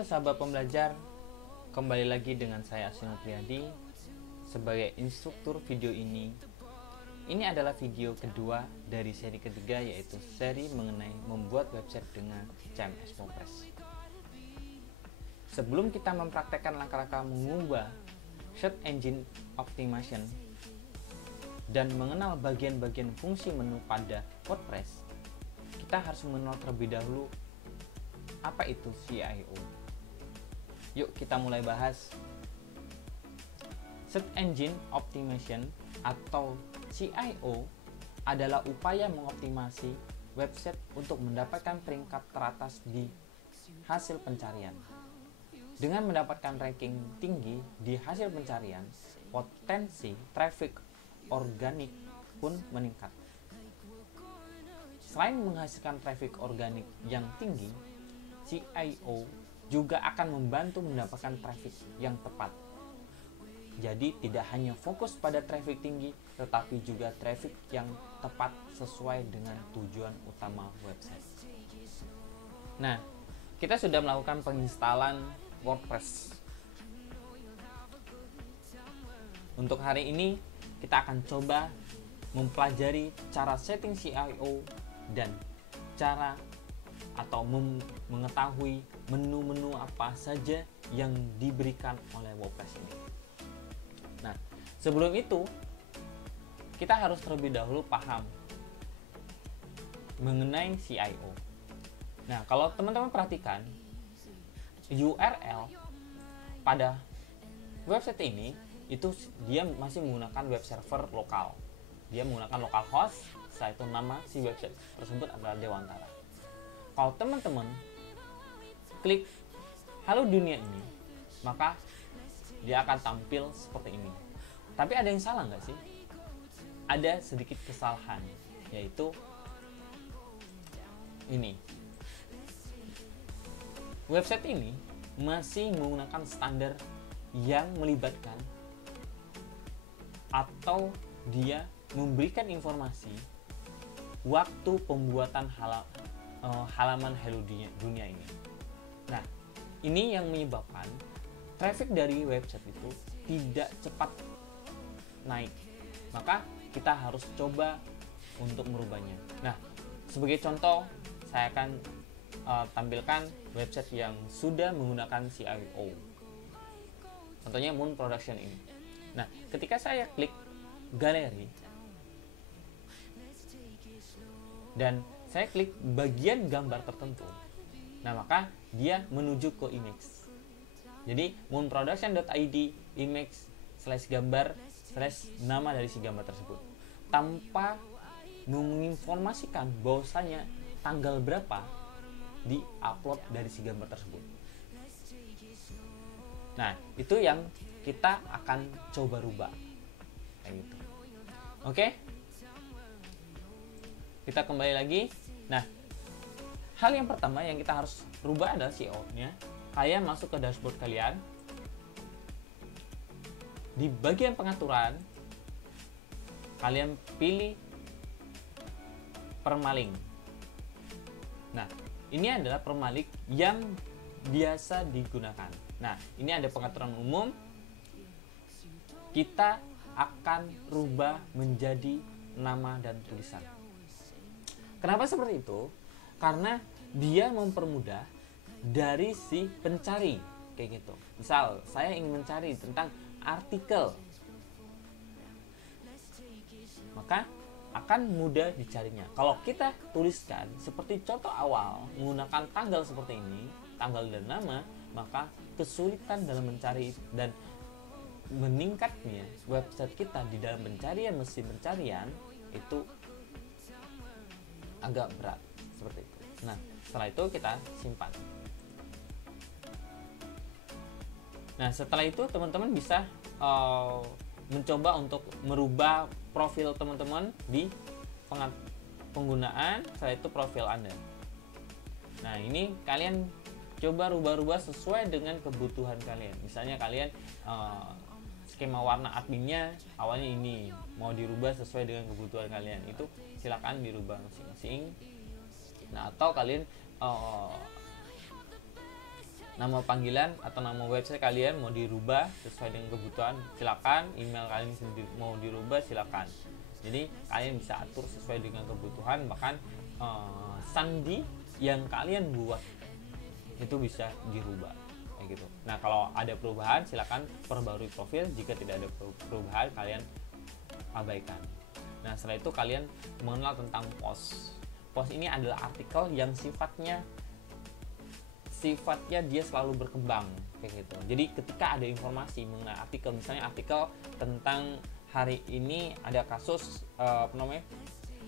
Halo sahabat pembelajar, kembali lagi dengan saya Asino Priyadi sebagai instruktur video ini. Ini adalah video kedua dari seri ketiga, yaitu seri mengenai membuat website dengan CMS WordPress. Sebelum kita mempraktekkan langkah-langkah mengubah search engine optimization dan mengenal bagian-bagian fungsi menu pada WordPress, kita harus mengenal terlebih dahulu apa itu CIO. Yuk kita mulai bahas. Search Engine Optimization atau CIO adalah upaya mengoptimasi website untuk mendapatkan peringkat teratas di hasil pencarian. Dengan mendapatkan ranking tinggi di hasil pencarian, potensi traffic organik pun meningkat. Selain menghasilkan traffic organik yang tinggi, CIO juga akan membantu mendapatkan traffic yang tepat. Jadi tidak hanya fokus pada traffic tinggi, tetapi juga traffic yang tepat sesuai dengan tujuan utama website. Nah, kita sudah melakukan penginstalan WordPress. Untuk hari ini kita akan coba mempelajari cara setting CIO dan cara atau mengetahui menu-menu apa saja yang diberikan oleh WordPress ini. Nah, sebelum itu kita harus terlebih dahulu paham mengenai CIO. Nah, kalau teman-teman perhatikan URL pada website ini, itu dia masih menggunakan web server lokal. Dia menggunakan localhost, setelah itu nama si website tersebut adalah Dewantara. Kalau teman-teman klik Halo Dunia ini, maka dia akan tampil seperti ini. Tapi ada yang salah nggak sih? Ada sedikit kesalahan, yaitu ini. Website ini masih menggunakan standar yang melibatkan atau dia memberikan informasi waktu pembuatan halaman Hello Dunia ini. Nah, ini yang menyebabkan traffic dari website itu tidak cepat naik. Maka kita harus coba untuk merubahnya. Nah, sebagai contoh, saya akan tampilkan website yang sudah menggunakan CIO. Contohnya Moon Production ini. Nah, ketika saya klik galeri dan saya klik bagian gambar tertentu, nah maka dia menuju ke image. Jadi moonproduction.id image/gambar/nama dari si gambar tersebut, tanpa menginformasikan bahwasanya tanggal berapa di upload dari si gambar tersebut. Nah, itu yang kita akan coba rubah kayak gitu. Oke, kita kembali lagi. Nah, hal yang pertama yang kita harus rubah adalah CIO-nya. Kalian masuk ke dashboard kalian. Di bagian pengaturan, kalian pilih permalink. Nah, ini adalah permalink yang biasa digunakan. Nah, ini ada pengaturan umum. Kita akan rubah menjadi nama dan tulisan. Kenapa seperti itu? Karena dia mempermudah dari si pencari kayak gitu. Misal saya ingin mencari tentang artikel, maka akan mudah dicarinya. Kalau kita tuliskan seperti contoh awal menggunakan tanggal seperti ini, tanggal dan nama, maka kesulitan dalam mencari dan meningkatnya website kita di dalam pencarian mesin pencarian itu agak berat seperti itu. Nah, setelah itu kita simpan. Nah, setelah itu teman-teman bisa mencoba untuk merubah profil teman-teman di penggunaan, setelah itu profil Anda. Nah, ini kalian coba rubah-rubah sesuai dengan kebutuhan kalian. Misalnya kalian skema warna adminnya awalnya ini, mau dirubah sesuai dengan kebutuhan kalian, itu silakan dirubah masing-masing. Nah, atau kalian nama panggilan atau nama website kalian mau dirubah sesuai dengan kebutuhan, silakan. Email kalian sendiri mau dirubah, silakan. Jadi kalian bisa atur sesuai dengan kebutuhan, bahkan sandi yang kalian buat itu bisa dirubah kayak gitu. Nah, kalau ada perubahan silakan perbarui profil, jika tidak ada perubahan kalian abaikan. Nah, setelah itu kalian mengenal tentang post. Post ini adalah artikel yang sifatnya dia selalu berkembang kayak gitu. Jadi ketika ada informasi mengenai artikel, misalnya artikel tentang hari ini ada kasus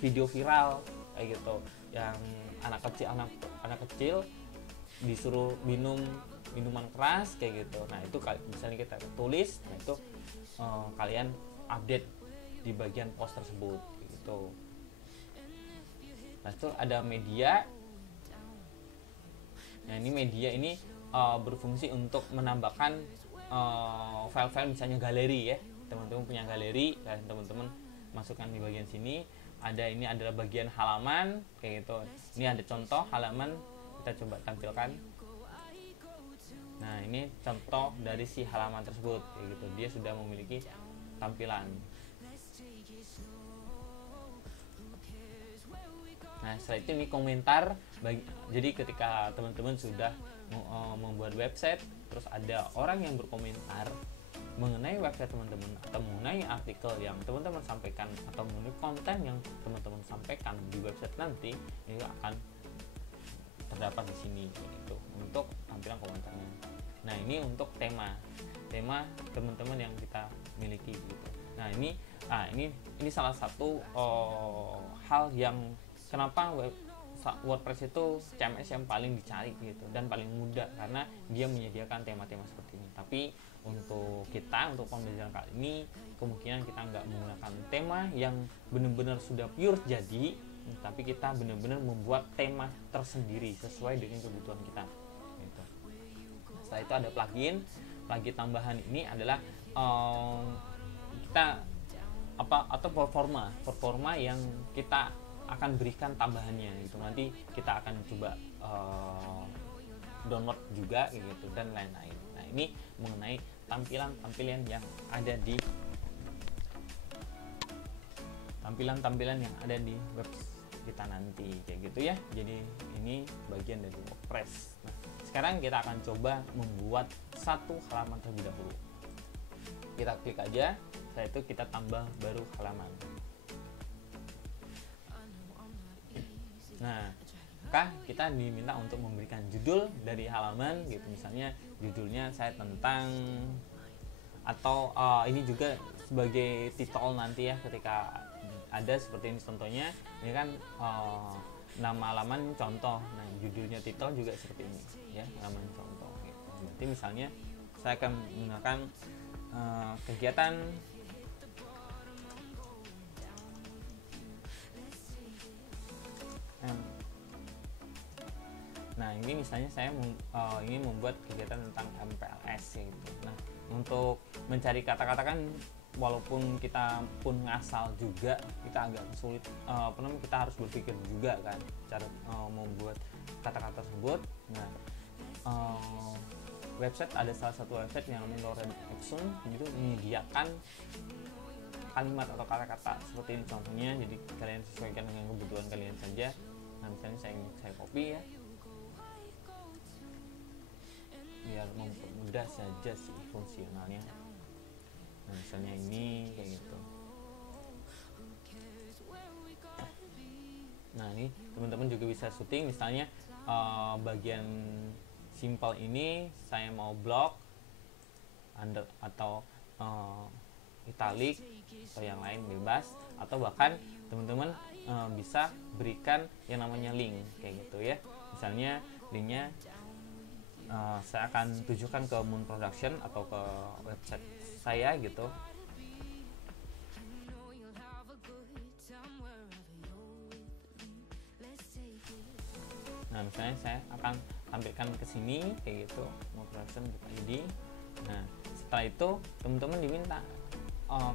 video viral kayak gitu, yang anak kecil disuruh minum minuman keras kayak gitu. Nah, itu misalnya kita tulis, nah itu kalian update di bagian post tersebut gitu. Nah, itu ada media. Nah, ini media ini berfungsi untuk menambahkan file-file, misalnya galeri ya. Teman-teman punya galeri, dan teman-teman masukkan di bagian sini. Ini adalah bagian halaman kayak gitu. Ini ada contoh halaman, kita coba tampilkan. Nah, ini contoh dari si halaman tersebut kayak gitu. Dia sudah memiliki tampilan. Nah, setelah itu ini komentar. Jadi ketika teman-teman sudah membuat website, terus ada orang yang berkomentar mengenai website teman-teman atau mengenai artikel yang teman-teman sampaikan atau mengenai konten yang teman-teman sampaikan di website nanti, ini akan terdapat di sini gitu untuk tampilan komentarnya. Nah, ini untuk tema teman-teman yang kita miliki gitu. Nah, ini salah satu hal yang kenapa WordPress itu CMS yang paling dicari gitu dan paling mudah, karena dia menyediakan tema-tema seperti ini. Tapi untuk pembelajaran kali ini kemungkinan kita nggak menggunakan tema yang benar-benar sudah pure jadi, tapi kita benar-benar membuat tema tersendiri sesuai dengan kebutuhan kita gitu. Setelah itu ada plugin tambahan. Ini adalah atau performa yang kita akan berikan tambahannya gitu. Nanti kita akan coba download juga gitu dan lain-lain. Nah, ini mengenai tampilan yang ada di web kita nanti kayak gitu ya. Jadi ini bagian dari WordPress. Nah, sekarang kita akan coba membuat satu halaman terlebih dahulu. Kita klik aja, setelah itu kita tambah baru halaman. Nah, kita diminta untuk memberikan judul dari halaman gitu. Misalnya judulnya saya tentang, atau ini juga sebagai titel nanti ya, ketika ada seperti ini contohnya. Ini kan nama halaman contoh. Nah, judulnya titel juga seperti ini ya, halaman contoh gitu. Berarti misalnya saya akan menggunakan kegiatan Nah, ini misalnya saya ingin membuat kegiatan tentang MPLS gitu. Nah, untuk mencari kata-kata kan walaupun kita pun ngasal juga, kita agak sulit, kita harus berpikir juga kan cara membuat kata-kata tersebut. Nah, ada salah satu website yang namanya Lorem Ipsum, itu menyediakan kalimat atau kata-kata seperti ini contohnya. Jadi kalian sesuaikan dengan kebutuhan kalian saja. Nah, misalnya saya copy ya, biar mempermudah saja sih fungsionalnya. Nah, misalnya ini kayak gitu. Nah, ini teman-teman juga bisa syuting, misalnya bagian simple ini saya mau block under atau italic atau yang lain bebas, atau bahkan teman-teman bisa berikan yang namanya link kayak gitu ya. Misalnya linknya saya akan tujukan ke Moon Production atau ke website saya gitu. Nah, misalnya saya akan tampilkan ke sini kayak gitu, Moon Production ID. Nah, setelah itu teman-teman diminta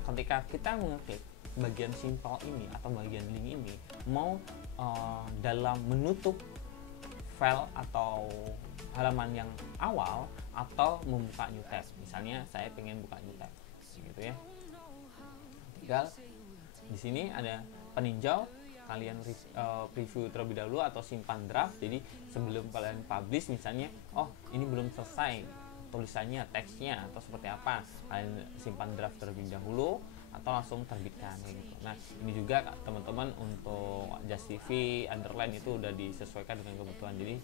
ketika kita mengeklik bagian simple ini atau bagian link ini, mau dalam menutup file atau halaman yang awal atau membuka new tab. Misalnya saya pengen buka new tab gitu ya, tinggal di sini ada peninjau, kalian preview terlebih dahulu atau simpan draft. Jadi sebelum kalian publish, misalnya oh ini belum selesai tulisannya, teksnya atau seperti apa, kalian simpan draft terlebih dahulu atau langsung terbitkan kayak gitu. Nah ini juga teman-teman untuk justify, underline itu udah disesuaikan dengan kebutuhan, jadi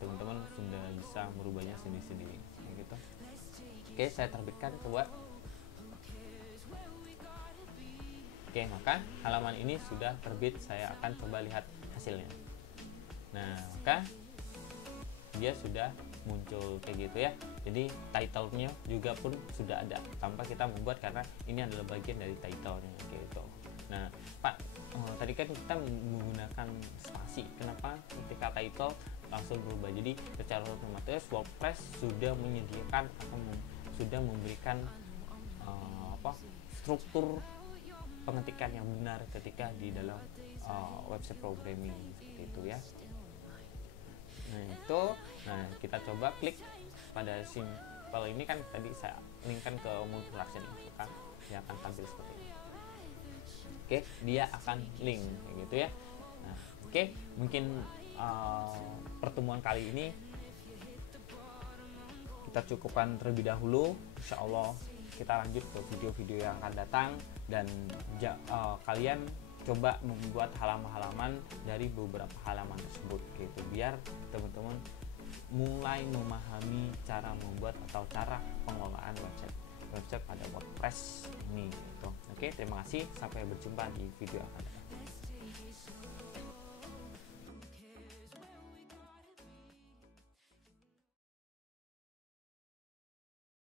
teman-teman sudah bisa merubahnya sendiri-sendiri kayak gitu. Oke, saya terbitkan, coba. Oke, maka halaman ini sudah terbit, saya akan coba lihat hasilnya. Nah, maka dia sudah muncul kayak gitu ya. Jadi title-nya juga pun sudah ada tanpa kita membuat, karena ini adalah bagian dari title-nya kayak gitu. Nah, Pak, tadi kan kita menggunakan spasi. Kenapa ketika title langsung berubah? Jadi secara otomatis WordPress sudah menyediakan atau sudah memberikan struktur pengetikan yang benar ketika di dalam website programming seperti itu ya. Nah kita coba klik pada simple ini, kan tadi saya linkkan ke multi-action, maka dia akan tampil seperti ini. Oke, dia akan link kayak gitu ya. Nah, oke, mungkin pertemuan kali ini kita cukupkan terlebih dahulu. Insya Allah kita lanjut ke video-video yang akan datang, dan kalian coba membuat halaman-halaman dari beberapa halaman tersebut gitu, biar teman-teman mulai memahami cara membuat atau cara pengelolaan website pada WordPress ini gitu. Oke, terima kasih, sampai berjumpa di video akan datang.